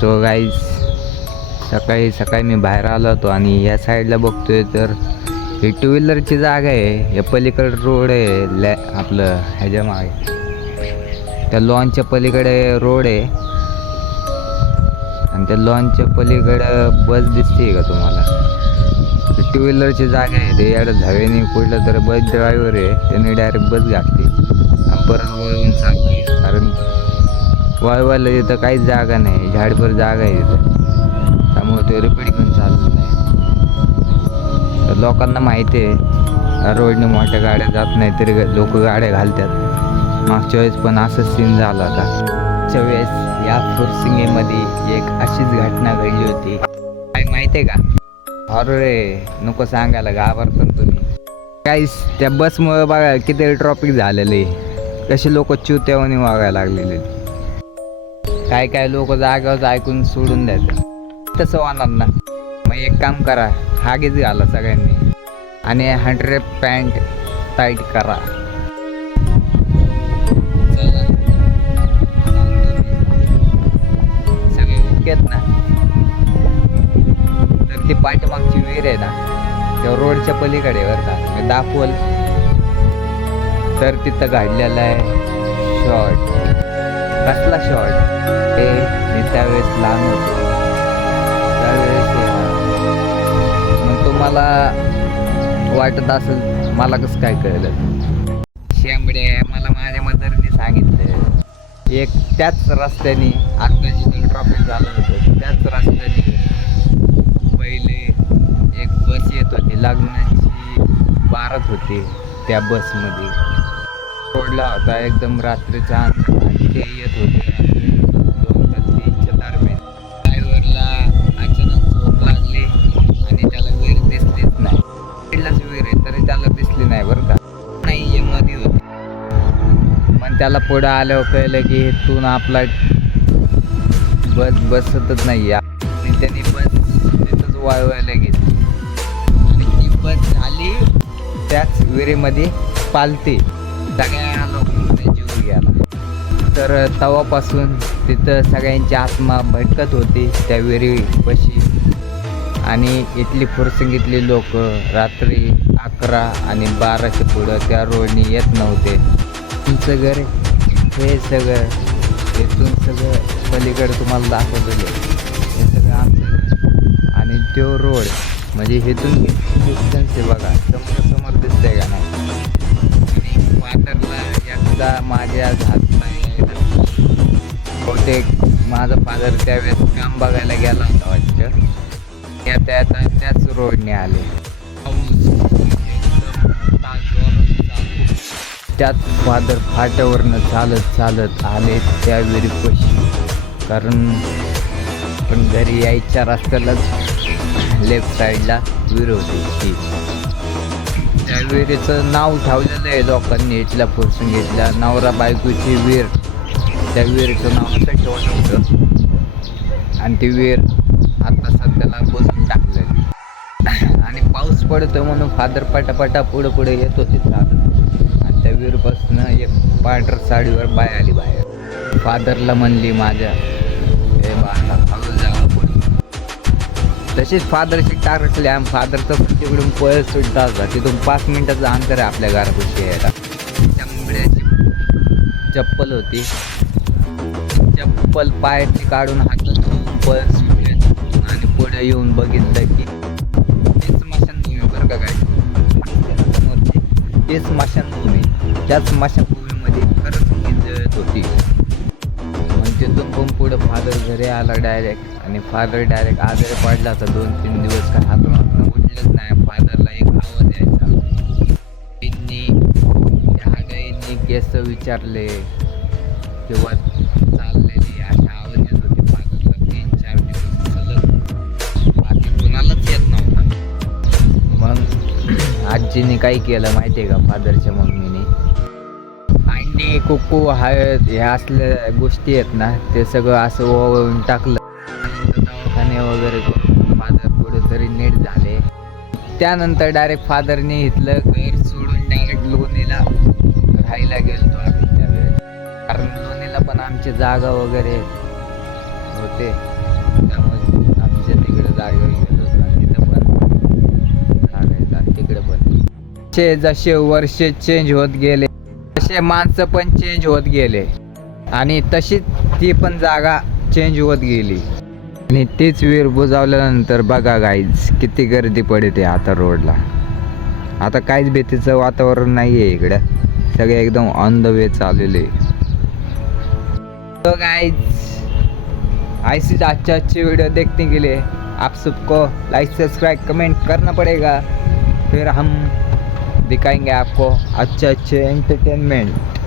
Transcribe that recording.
तो गाईज सकाळी सकाळी मी बाहेर आलो होतो आणि या साईडला बघतोय तर ही टू व्हीलरची जागा आहे. या पलीकडे रोड आहे लॅ आपलं ह्याच्या मागे. त्या लॉनच्या पलीकडे रोड आहे. आणि त्या लॉनच्या पलीकडं बस दिसते का तुम्हाला? टू व्हीलरची जागा आहे. ते याड धावेने कुठलं तर बस ड्रायव्हर आहे. त्याने डायरेक्ट बस घातली. परत वळून सांगते कारण वाळवायला तिथं काहीच जागा नाही. झाडभर जागा आहे तिथं त्यामुळे ते रिपीट घेऊन चालत नाही. तर लोकांना माहिती आहे रोडने मोठ्या गाड्या जात नाही तरी लोक गाड्या घालतात. मागच्या वेळेस पण असंच सीन झाला होता. मागच्या वेळेस या फुरसिंगेमध्ये एक अशीच घटना घडली होती. काय माहिती आहे का? अरे रे नको सांगायला घाबरता तुम्ही. काहीच त्या बसमुळे बघा किती ट्रॉफिक झालेले. कसे लोक चुत्यावानी वागायला लागलेले. काय काय लोक जागेवर ऐकून सोडून द्यायचं. तसं होणार ना मग एक काम करा हागेच घाला सगळ्यांनी. आणि हंड्रेड पॅन्ट टाईट करा. सगळे घेत ना. तर ती पाठीमागची विहीर आहे ना त्या रोडच्या पलीकडे वर का. दाखवल. तर तिथं घडलेलं आहे. शॉर्ट कसला शॉर्ट ते मी त्यावेळेस लहान होतो. त्यावेळेस मग तुम्हाला वाटत असेल मला कसं काय कळलं? शेंबडे मला माझ्या मदरने सांगितलं. एक त्याच रस्त्याने आता ट्रॉफी ट्रॉफिक झालं होतं. त्याच रस्त्याने पहिले एक बस येत होती. लग्नाची बारात होती त्या बसमध्ये सोडला होता. एकदम रात्रीचा अंधार आणि ते येत होते. रात्री दोन ते तीनच्या दरम्यान ड्रायव्हरला अचानक झोप लागली आणि त्याला विहीर दिसलीच नाही. साईडलाच विहीर आहे तरी त्याला दिसली नाही बरं का. नाही हे मध्ये होती. मग त्याला पुढं आल्यावर कळलं की इथून आपला बस बसतच नाही आणि त्यांनी बस तिथंच वाळवायला घेतली. आणि ती बस झाली त्याच विहिरीमध्ये पालते. सगळ्या लोकांमध्ये जीव गेला तर तवापासून तिथं सगळ्यांची आत्मा भटकत होती त्या विहिरीपाशी आणि इथली फुरसंगीतली लोक रात्री अकरा आणि बाराच्या पुढं त्या रोडनी येत नव्हते. तुमचं घर हे सगळं इथून सगळं पलीकडे तुम्हाला दाखवलेलं हे सगळं आमचं आणि तो रोड म्हणजे इथून डिस्टन्स एकदा माझ्या हात नाही बहुतेक माझा फादर त्यावेळेस काम बघायला गेला होता वाटतं. येता येता त्याच रोडने आले. त्याच फादर फाट्यावरनं चालत चालत आले त्या विहिरीपाशी कारण पण घरी यायच्या रस्त्यालाच लेफ्ट साईडला विहीर होती. ती त्या विहिरीचं नाव ठेवलेलं आहे लोकांनी इथल्या पुरसून घेतल्या नवरा बायकोची विहीर त्या विहिरीचं नाव असं ठेवलं होतं. आणि ती विहीर आता सध्याला बसून टाकलेली आणि पाऊस पडतो म्हणून फादर पटापटा पुढं पुढे येत होते चालत. आणि त्या विहीरपासून एक पांढर साडीवर बाय आली बाहेर. फादरला म्हणली माझ्या तसेच फादरची टाकली आम फादरचं तर तिकडून पळत सुद्धा होता तिथून पाच मिनटाचं अंतर आहे आपल्या घरापाशी यायला. त्यामुळेची चप्पल होती. चप्पल पायाची काढून हातात घेऊन पळत सुटले. आणि पुढे येऊन बघितलं की तेच स्मशानभूमी बरं का काय? समोरची स्मशानभूमी त्याच स्मशानभूमीमध्ये खरंच ती जळत होती. तिथून पण पुढं फादर घरी आला डायरेक्ट आणि फादर डायरेक्ट आजारी पडला तर दोन तीन दिवस काय हातून हातून उठलंच नाही. फादरला एक आवाज यायचा त्यांनी त्या गाईंनी केस विचारले. किंवा चाललेली अशा आवाज येत होती फादरला तीन चार दिवस सलग. बाकी कुणालाच येत नव्हता. मग आजीने काय केलं माहिती आहे का? फादरच्या मम्मी अंडी कुकू हळद ह्या असल्या गोष्टी आहेत ना ते सगळं असं ओवळून टाकलं. दवाखाने वगैरे करून फादर कुठेतरी नीट झाले त्यानंतर डायरेक्ट फादरने इथलं घर सोडून डायरेक्ट लोणीला राहायला गेलो आम्ही त्यावेळेस. कारण लोणीला पण आमची जागा वगैरे होते. जागेवर गेलो होतो. तिथं पण तिकडे पण. जसे वर्ष चेंज होत गेले तसे माणसं पण चेंज होत गेले. आणि तशीच ती पण जागा चेंज होत गेली. आणि तीच वीर बुजावल्यानंतर बघा गाईज किती गर्दी पडते आता रोडला आता काहीच भीतीचं वातावरण नाही आहे इकडं. सगळे एकदम ऑन द वे चाललेले. तो गाईज ऐसे आजच्या अच्छे वीडियो देखने के लिए आप सबको लाइक सब्सक्राइब कमेंट करना पड़ेगा. फिर हम दिखाएंगे आपको अच्छे अच्छे एंटरटेनमेंट